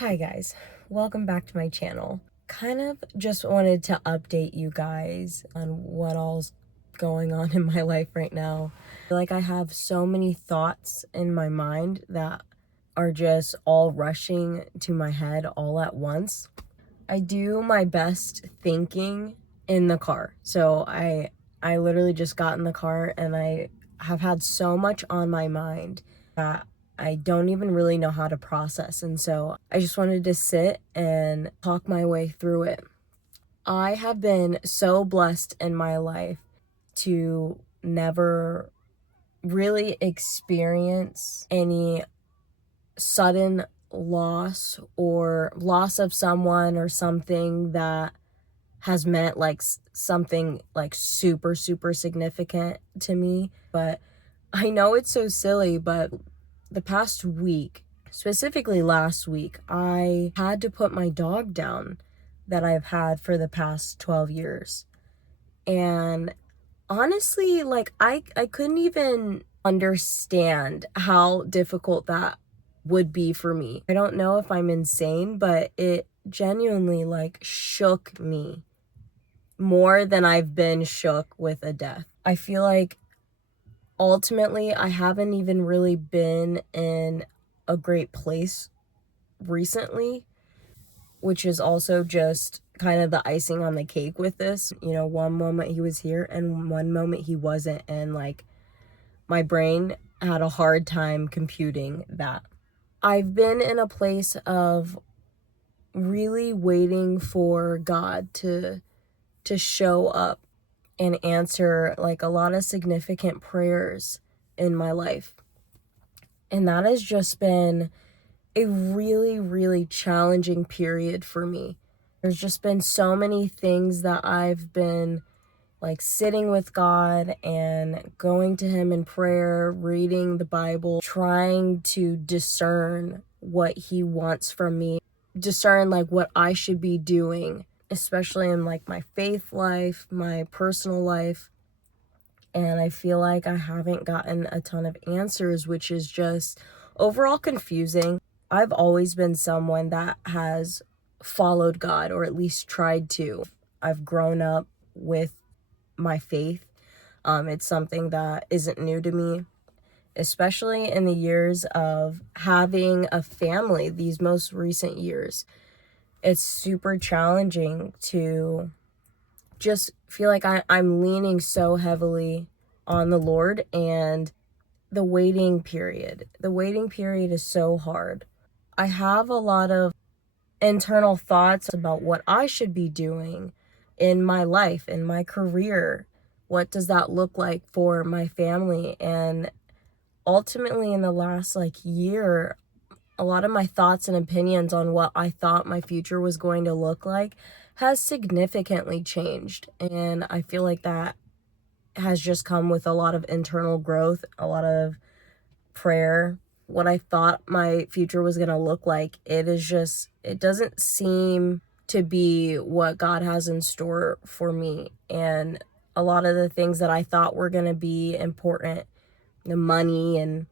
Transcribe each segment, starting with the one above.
Hi guys, welcome back to my channel. Kind of just wanted to update you guys on what all's going on in my life right now. Like, I have so many thoughts in my mind that are just all rushing to my head all at once. I do my best thinking in the car. So I literally just got in the car and I have had so much on my mind that I don't even really know how to process. And so I just wanted to sit and talk my way through it. I have been so blessed in my life to never really experience any sudden loss or loss of someone or something that has meant like something like super significant to me. But I know it's so silly, but the past week, specifically last week, I had to put my dog down that I've had for the past 12 years. And honestly, like I couldn't even understand how difficult that would be for me. I don't know if I'm insane, but it genuinely like shook me more than I've been shook with a death. I feel like ultimately I haven't even really been in a great place recently, which is also just kind of the icing on the cake with this. You know, one moment he was here and one moment he wasn't, and like my brain had a hard time computing that. I've been in a place of really waiting for God to show up and answer like a lot of significant prayers in my life. And that has just been a really challenging period for me. There's just been so many things that I've been like sitting with God and going to him in prayer, reading the Bible, trying to discern what he wants from me, discern like what I should be doing, especially in like my faith life, my personal life. And I feel like I haven't gotten a ton of answers, which is just overall confusing. I've always been someone that has followed God, or at least tried to. I've grown up with my faith. It's something that isn't new to me, especially in the years of having a family, these most recent years. It's super challenging to just feel like I'm leaning so heavily on the Lord, and the waiting period is so hard. I have a lot of internal thoughts about what I should be doing in my life, in my career. What does that look like for my family? And ultimately in the last like year, a lot of my thoughts and opinions on what I thought my future was going to look like has significantly changed. And I feel like that has just come with a lot of internal growth, a lot of prayer. What I thought my future was going to look like, it doesn't seem to be what God has in store for me. And a lot of the things that I thought were going to be important, the money and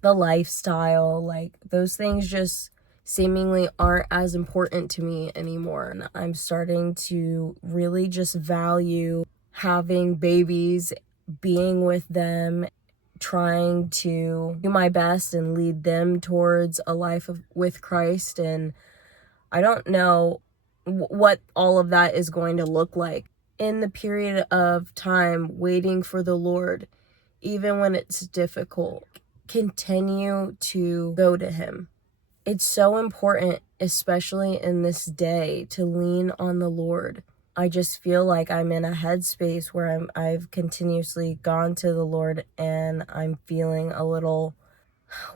the lifestyle, like those things just seemingly aren't as important to me anymore. And I'm starting to really just value having babies, being with them, trying to do my best and lead them towards a life with Christ. And I don't know what all of that is going to look like in the period of time waiting for the Lord. Even when it's difficult, continue to go to him. It's so important, especially in this day, to lean on the Lord. I just feel like I'm in a headspace where I've continuously gone to the Lord and I'm feeling a little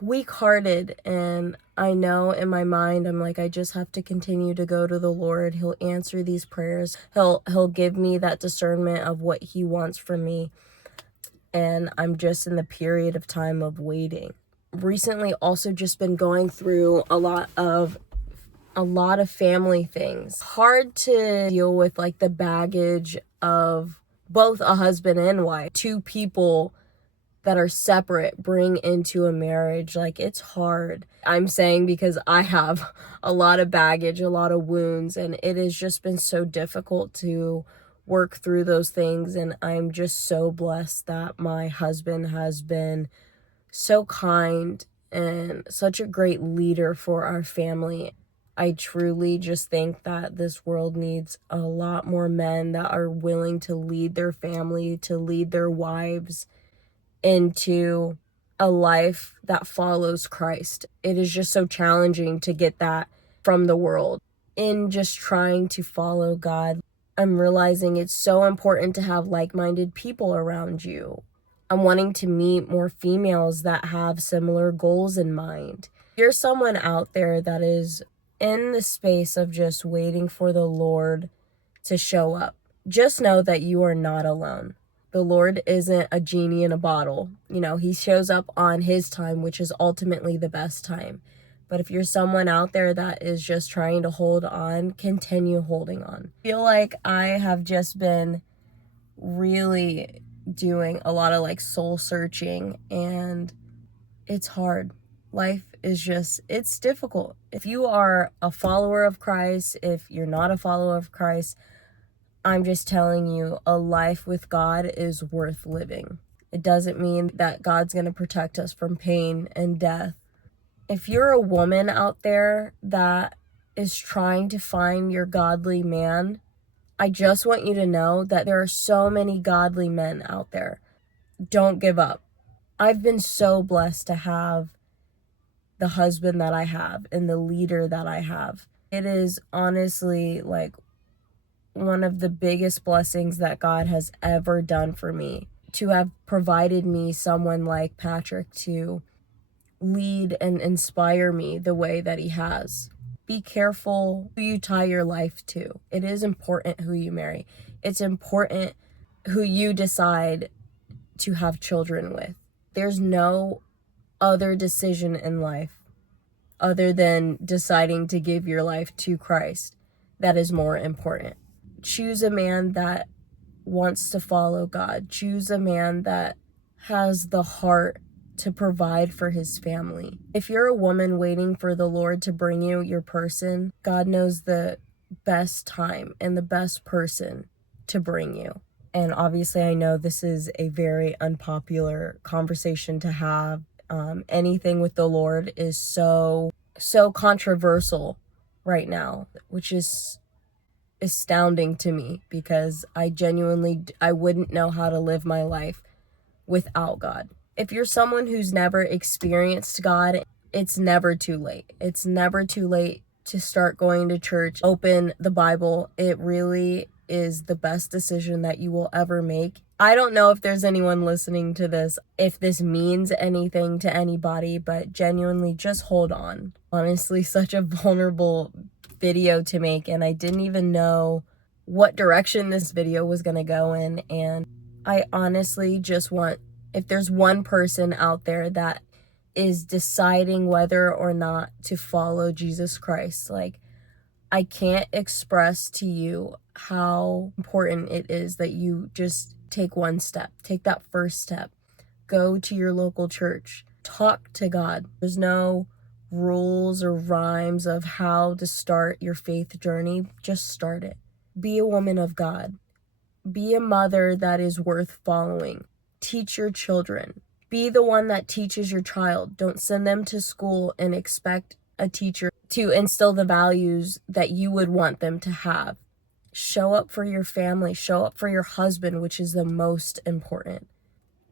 weak-hearted, and I know in my mind I'm like, I just have to continue to go to the Lord. He'll answer these prayers. He'll give me that discernment of what he wants from me. And I'm just in the period of time of waiting. Recently also just been going through a lot of family things. Hard to deal with like the baggage of both a husband and wife, two people that are separate bring into a marriage. Like, it's hard. I'm saying because I have a lot of baggage, a lot of wounds, and it has just been so difficult to work through those things. And I'm just so blessed that my husband has been so kind and such a great leader for our family. I truly just think that this world needs a lot more men that are willing to lead their family, to lead their wives into a life that follows Christ. It is just so challenging to get that from the world. In just trying to follow God, I'm realizing it's so important to have like-minded people around you. I'm wanting to meet more females that have similar goals in mind. If you're someone out there that is in the space of just waiting for the Lord to show up, just know that you are not alone. The Lord isn't a genie in a bottle. You know, he shows up on his time, which is ultimately the best time. But if you're someone out there that is just trying to hold on, continue holding on. I feel like I have just been really doing a lot of like soul searching, and it's hard. Life is just, it's difficult. If you are a follower of Christ, if you're not a follower of Christ, I'm just telling you, a life with God is worth living. It doesn't mean that God's going to protect us from pain and death. If you're a woman out there that is trying to find your godly man, I just want you to know that there are so many godly men out there. Don't give up. I've been so blessed to have the husband that I have and the leader that I have. It is honestly like one of the biggest blessings that God has ever done for me, to have provided me someone like Patrick to lead and inspire me the way that he has. Be careful who you tie your life to. It is important who you marry. It's important who you decide to have children with. There's no other decision in life other than deciding to give your life to Christ that is more important. Choose a man that wants to follow God. Choose a man that has the heart to provide for his family. If you're a woman waiting for the Lord to bring you your person, God knows the best time and the best person to bring you. And obviously, I know this is a very unpopular conversation to have. Anything with the Lord is so controversial right now, which is astounding to me, because I wouldn't know how to live my life without God. If you're someone who's never experienced God, it's never too late. It's never too late to start going to church, open the Bible. It really is the best decision that you will ever make. I don't know if there's anyone listening to this, if this means anything to anybody, but genuinely just hold on. Honestly, such a vulnerable video to make, and I didn't even know what direction this video was gonna go in. And I honestly just want, if there's one person out there that is deciding whether or not to follow Jesus Christ, like, I can't express to you how important it is that you just take one step, take that first step, go to your local church, talk to God. There's no rules or rhymes of how to start your faith journey. Just start it. Be a woman of God. Be a mother that is worth following. Teach your children. Be the one that teaches your child. Don't send them to school and expect a teacher to instill the values that you would want them to have. Show up for your family. Show up for your husband, which is the most important.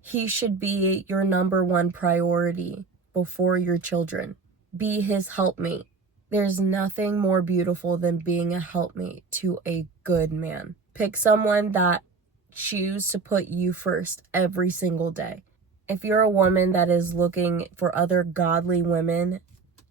He should be your number one priority before your children. Be his helpmate. There's nothing more beautiful than being a helpmate to a good man. Pick someone that chooses to put you first every single day. If you're a woman that is looking for other godly women,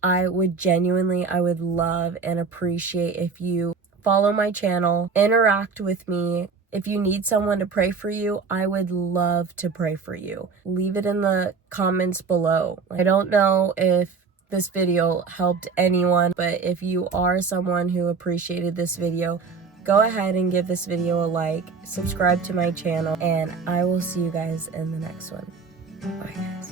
I would love and appreciate if you follow my channel, interact with me. If you need someone to pray for you, I would love to pray for you. Leave it in the comments below. I don't know if this video helped anyone, but if you are someone who appreciated this video, go ahead and give this video a like, subscribe to my channel, and I will see you guys in the next one. Bye, guys.